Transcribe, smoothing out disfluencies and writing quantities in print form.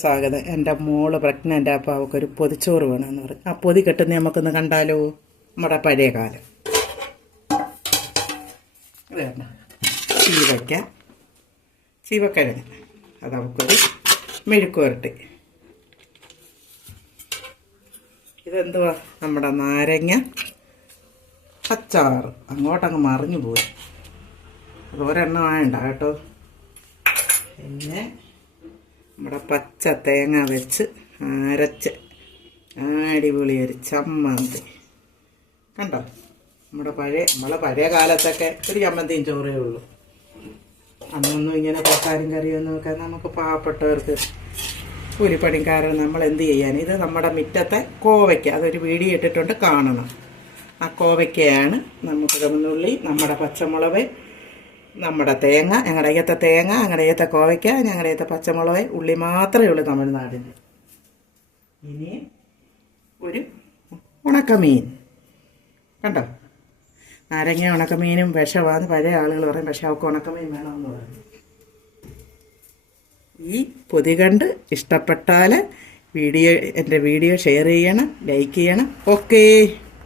സ്വാഗതം. എൻ്റെ മോള് പ്രഗ്നൻ്റ്. അപ്പോൾ അവൾക്കൊരു പൊതിച്ചോറ് വേണമെന്ന് പറയും. ആ പൊതി കെട്ടുന്ന നമുക്കൊന്ന് കണ്ടാലോ? നമ്മുടെ പഴയ കാലം ഇത് വേണ്ട. ചീവക്കിഴങ്ങ് അത് അവൾക്കൊരു മെഴുക്കുവരട്ടി. ഇതെന്തുവാ? നമ്മുടെ നാരങ്ങ അച്ചാറ്. അങ്ങോട്ടങ്ങ് മറിഞ്ഞു പോയി. അത് ഒരെണ്ണം വേണ്ട കേട്ടോ. പിന്നെ നമ്മുടെ പച്ച തേങ്ങ വെച്ച് അരച്ച് അടിപൊളി ഒരു ചമ്മന്തി. കണ്ടോ? നമ്മളെ പഴയ കാലത്തൊക്കെ ഒരു ചമ്മന്തിയും ചോറേ ഉള്ളൂ. അന്നൊന്നും ഇങ്ങനെ തക്കാരും കറിയൊന്നും ഒക്കെ നമുക്ക് പാവപ്പെട്ടവർക്ക് കൂലിപ്പണിക്കാരൻ നമ്മൾ എന്ത് ചെയ്യാൻ. ഇത് നമ്മുടെ മുറ്റത്തെ കോവയ്ക്ക. അതൊരു വീഡിയോ ഇട്ടിട്ടുണ്ട്, കാണണം. ആ കോവയ്ക്കയാണ്. നമുക്ക് ചുവന്നുള്ളി, നമ്മുടെ പച്ചമുളക്, നമ്മുടെ തേങ്ങ, ഞങ്ങളുടെ അയ്യത്തെ തേങ്ങ, ഞങ്ങളുടെ അയ്യത്തെ കോവയ്ക്ക, ഞങ്ങളുടെ അയ്യത്തെ പച്ചമുളക്, ഉള്ളി മാത്രമേ ഉള്ളൂ തമിഴ്നാടിന്. ഇനി ഒരു ഉണക്കമീൻ. കണ്ടോ? നാരങ്ങ ഉണക്കമീനും വിഷമാണെന്ന് പഴയ ആളുകൾ പറയും. പക്ഷെ അവൾക്ക് ഉണക്കമീൻ വേണമെന്ന് പറയും. ഈ പൊതി കണ്ട് ഇഷ്ടപ്പെട്ടാൽ എൻ്റെ വീഡിയോ ഷെയർ ചെയ്യണം, ലൈക്ക് ചെയ്യണം. ഓക്കേ.